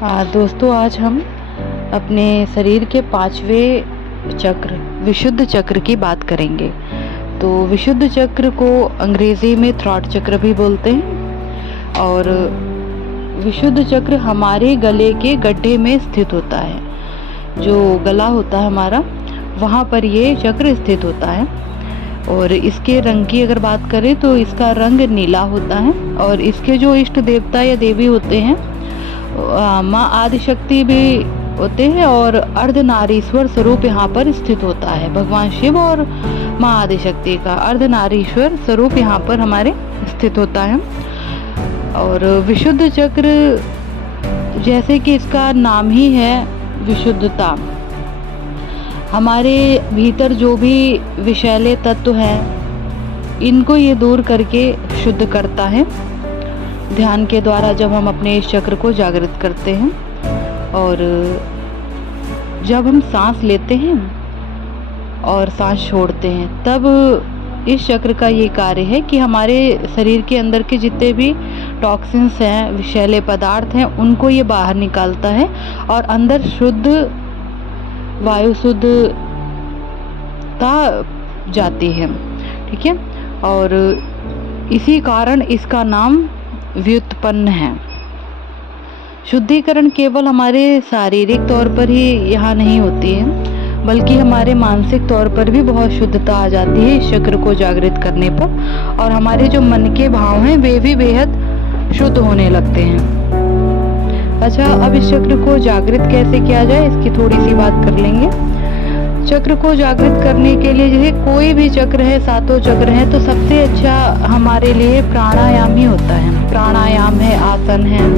दोस्तों, आज हम अपने शरीर के पांचवें चक्र विशुद्ध चक्र की बात करेंगे। तो विशुद्ध चक्र को अंग्रेजी में थ्रॉट चक्र भी बोलते हैं और विशुद्ध चक्र हमारे गले के गड्ढे में स्थित होता है। जो गला होता है हमारा, वहाँ पर ये चक्र स्थित होता है। और इसके रंग की अगर बात करें तो इसका रंग नीला होता है। और इसके जो इष्ट देवता या देवी होते हैं, माँ आदिशक्ति भी होते हैं और अर्धनारीश्वर स्वरूप यहाँ पर स्थित होता है। भगवान शिव और माँ आदिशक्ति का अर्धनारीश्वर स्वरूप यहाँ पर हमारे स्थित होता है। और विशुद्ध चक्र, जैसे कि इसका नाम ही है विशुद्धता, हमारे भीतर जो भी विषैले तत्व हैं इनको ये दूर करके शुद्ध करता है। ध्यान के द्वारा जब हम अपने इस चक्र को जागृत करते हैं और जब हम सांस लेते हैं और सांस छोड़ते हैं, तब इस चक्र का ये कार्य है कि हमारे शरीर के अंदर के जितने भी टॉक्सिन्स हैं, विषैले पदार्थ हैं, उनको ये बाहर निकालता है और अंदर शुद्ध वायु शुद्धता जाती है। ठीक है। और इसी कारण इसका नाम व्युत्पन्न है। शुद्धिकरण केवल हमारे शारीरिक तौर पर ही यहाँ नहीं होती है, बल्कि हमारे मानसिक तौर पर भी बहुत शुद्धता आ जाती है इस चक्र को जागृत करने पर। और हमारे जो मन के भाव हैं वे भी बेहद शुद्ध होने लगते हैं। अच्छा, अब इस चक्र को जागृत कैसे किया जाए, इसकी थोड़ी सी बात कर लेंगे। चक्र को जागृत करने के लिए जैसे कोई भी चक्र है, सातों चक्र हैं, तो सबसे अच्छा हमारे लिए प्राणायाम ही होता है। प्राणायाम है, आसन है,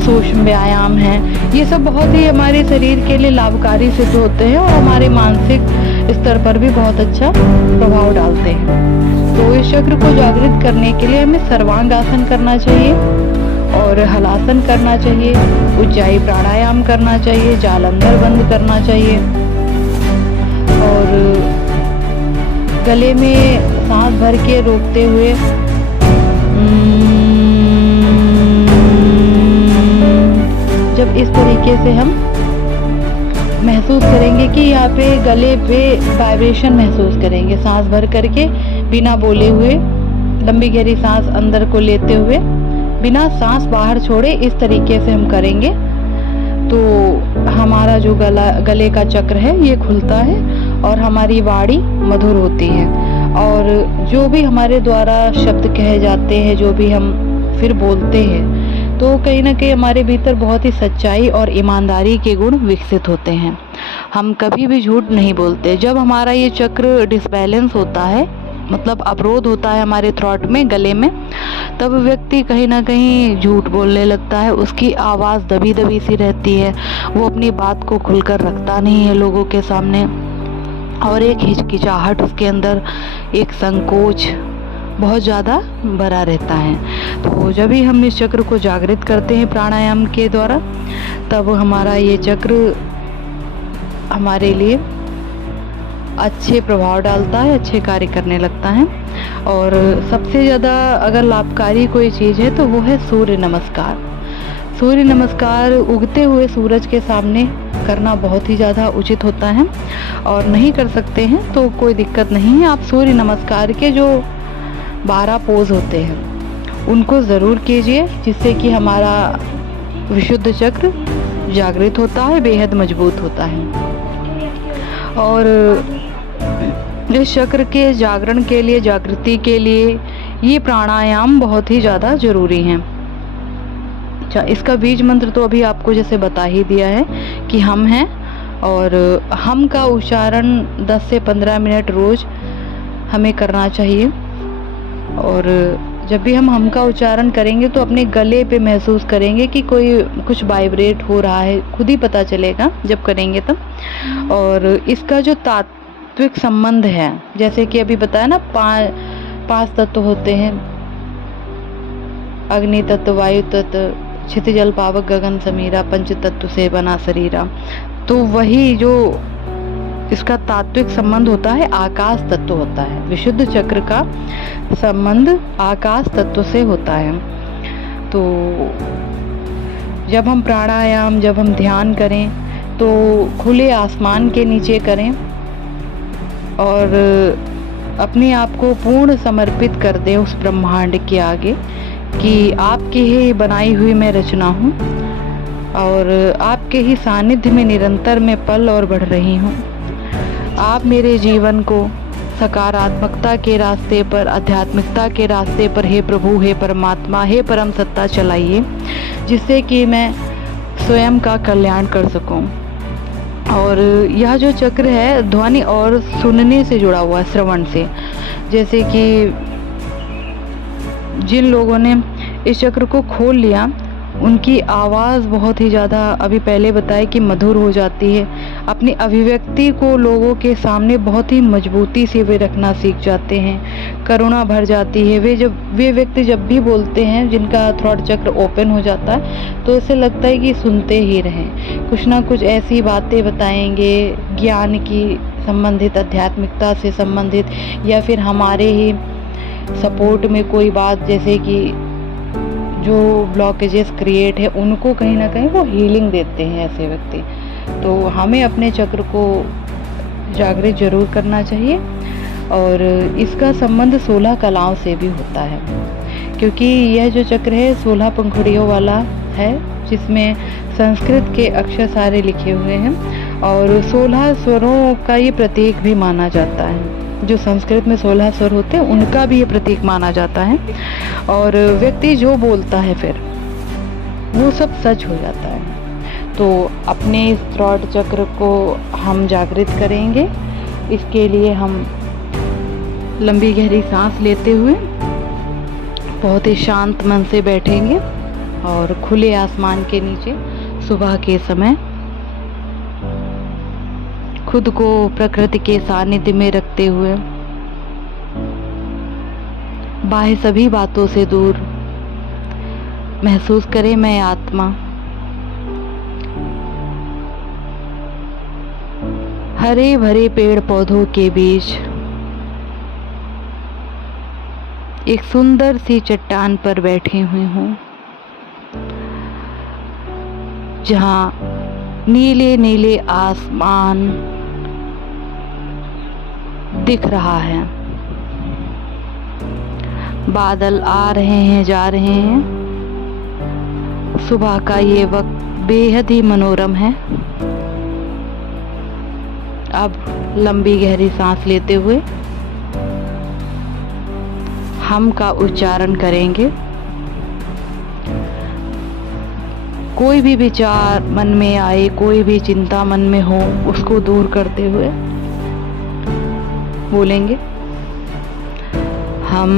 सूक्ष्म व्यायाम है, ये सब बहुत ही हमारे शरीर के लिए लाभकारी सिद्ध होते हैं और हमारे मानसिक स्तर पर भी बहुत अच्छा प्रभाव डालते हैं। तो इस चक्र को जागृत करने के लिए हमें सर्वांग आसन करना चाहिए और हलासन करना चाहिए, उज्जाई प्राणायाम करना चाहिए, जालंधर बंद करना चाहिए और गले में सांस भर के रोकते हुए जब इस तरीके से हम महसूस करेंगे कि यहाँ पे गले पे वाइब्रेशन महसूस करेंगे, सांस भर करके बिना बोले हुए लंबी गहरी सांस अंदर को लेते हुए बिना सांस बाहर छोड़े, इस तरीके से हम करेंगे तो हमारा जो गले का चक्र है ये खुलता है और हमारी वाणी मधुर होती है। और जो भी हमारे द्वारा शब्द कहे जाते हैं, जो भी हम फिर बोलते हैं, तो कहीं ना कहीं हमारे भीतर बहुत ही सच्चाई और ईमानदारी के गुण विकसित होते हैं। हम कभी भी झूठ नहीं बोलते। जब हमारा ये चक्र डिसबैलेंस होता है, मतलब अवरोध होता है हमारे थ्रॉट में, गले में, तब व्यक्ति कहीं ना कहीं झूठ बोलने लगता है। उसकी आवाज़ दबी दबी सी रहती है, वो अपनी बात को खुलकर रखता नहीं है लोगों के सामने और एक हिचकिचाहट उसके अंदर, एक संकोच बहुत ज़्यादा भरा रहता है। तो जब भी हम इस चक्र को जागृत करते हैं प्राणायाम के द्वारा, तब हमारा ये चक्र हमारे लिए अच्छे प्रभाव डालता है, अच्छे कार्य करने लगता है। और सबसे ज़्यादा अगर लाभकारी कोई चीज़ है तो वो है सूर्य नमस्कार। सूर्य नमस्कार उगते हुए सूरज के सामने करना बहुत ही ज़्यादा उचित होता है। और नहीं कर सकते हैं तो कोई दिक्कत नहीं है, आप सूर्य नमस्कार के जो 12 पोज होते हैं उनको ज़रूर कीजिए, जिससे कि हमारा विशुद्ध चक्र जागृत होता है, बेहद मजबूत होता है। और इस चक्र के जागरण के लिए, जागृति के लिए ये प्राणायाम बहुत ही ज़्यादा ज़रूरी हैं। अच्छा, इसका बीज मंत्र तो अभी आपको जैसे बता ही दिया है कि हम हैं, और हम का उच्चारण 10 से 15 मिनट रोज़ हमें करना चाहिए। और जब भी हम का उच्चारण करेंगे तो अपने गले पे महसूस करेंगे कि कोई कुछ वाइब्रेट हो रहा है, खुद ही पता चलेगा जब करेंगे तब। और इसका जो तात्विक संबंध है, जैसे कि अभी बताया ना, 5 तत्व होते हैं, अग्नि तत्व, वायु तत्व, क्षिति जल पावक गगन समीरा, पंच तत्व से बना शरीरा। तो वही जो इसका तात्विक संबंध होता है आकाश तत्व होता है। विशुद्ध चक्र का संबंध आकाश तत्व से होता है। तो जब हम प्राणायाम, जब हम ध्यान करें तो खुले आसमान के नीचे करें और अपने आप को पूर्ण समर्पित कर दें उस ब्रह्मांड के आगे कि आपकी ही बनाई हुई मैं रचना हूँ और आपके ही सानिध्य में निरंतर मैं पल और बढ़ रही हूँ। आप मेरे जीवन को सकारात्मकता के रास्ते पर, आध्यात्मिकता के रास्ते पर हे प्रभु, हे परमात्मा, हे परम सत्ता चलाइए, जिससे कि मैं स्वयं का कल्याण कर सकूं। और यह जो चक्र है ध्वनि और सुनने से जुड़ा हुआ है, श्रवण से। जैसे कि जिन लोगों ने इस चक्र को खोल लिया उनकी आवाज़ बहुत ही ज़्यादा, अभी पहले बताया कि मधुर हो जाती है। अपनी अभिव्यक्ति को लोगों के सामने बहुत ही मजबूती से वे रखना सीख जाते हैं, करुणा भर जाती है। वे व्यक्ति जब भी बोलते हैं, जिनका थ्रॉट चक्र ओपन हो जाता है, तो ऐसे लगता है कि सुनते ही रहें। कुछ ना कुछ ऐसी बातें बताएंगे ज्ञान की संबंधित, आध्यात्मिकता से संबंधित, या फिर हमारे ही सपोर्ट में कोई बात, जैसे कि जो ब्लॉकेजेस क्रिएट है उनको कहीं ना कहीं वो हीलिंग देते हैं ऐसे व्यक्ति। तो हमें अपने चक्र को जागृत जरूर करना चाहिए। और इसका संबंध 16 कलाओं से भी होता है, क्योंकि यह जो चक्र है 16 पंखुड़ियों वाला है, जिसमें संस्कृत के अक्षर सारे लिखे हुए हैं और 16 स्वरों का ये प्रतीक भी माना जाता है। जो संस्कृत में 16 स्वर होते हैं उनका भी ये प्रतीक माना जाता है। और व्यक्ति जो बोलता है फिर वो सब सच हो जाता है। तो अपने इस थ्रॉट चक्र को हम जागृत करेंगे। इसके लिए हम लंबी गहरी सांस लेते हुए बहुत ही शांत मन से बैठेंगे और खुले आसमान के नीचे सुबह के समय खुद को प्रकृति के सानिध्य में रखते हुए बाह्य सभी बातों से दूर महसूस करें मैं आत्मा हरे भरे पेड़ पौधों के बीच एक सुंदर सी चट्टान पर बैठे हुए हूँ, जहाँ नीले नीले आसमान दिख रहा है। बादल आ रहे हैं, जा रहे हैं। सुबह का ये वक्त बेहद ही मनोरम है। अब लंबी गहरी सांस लेते हुए हम का उच्चारण करेंगे। कोई भी विचार मन में आए, कोई भी चिंता मन में हो, उसको दूर करते हुए बोलेंगे हम।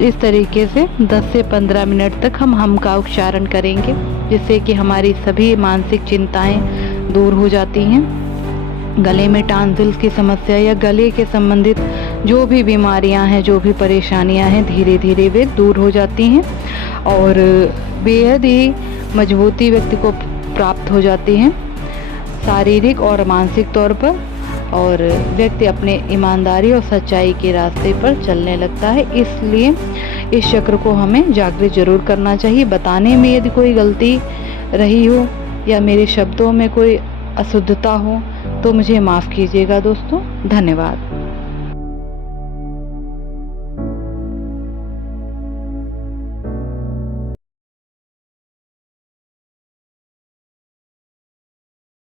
इस तरीके से 10 से 15 मिनट तक हम का उच्चारण करेंगे, जिससे कि हमारी सभी मानसिक चिंताएं दूर हो जाती हैं। गले में टांसिल्स की समस्या या गले के संबंधित जो भी बीमारियां हैं, जो भी परेशानियां हैं, धीरे धीरे वे दूर हो जाती हैं और बेहद ही मजबूती व्यक्ति को प्राप्त हो जाती है, शारीरिक और मानसिक तौर पर। और व्यक्ति अपने ईमानदारी और सच्चाई के रास्ते पर चलने लगता है। इसलिए इस चक्र को हमें जागृत जरूर करना चाहिए। बताने में यदि कोई गलती रही हो या मेरे शब्दों में कोई अशुद्धता हो तो मुझे माफ़ कीजिएगा दोस्तों। धन्यवाद।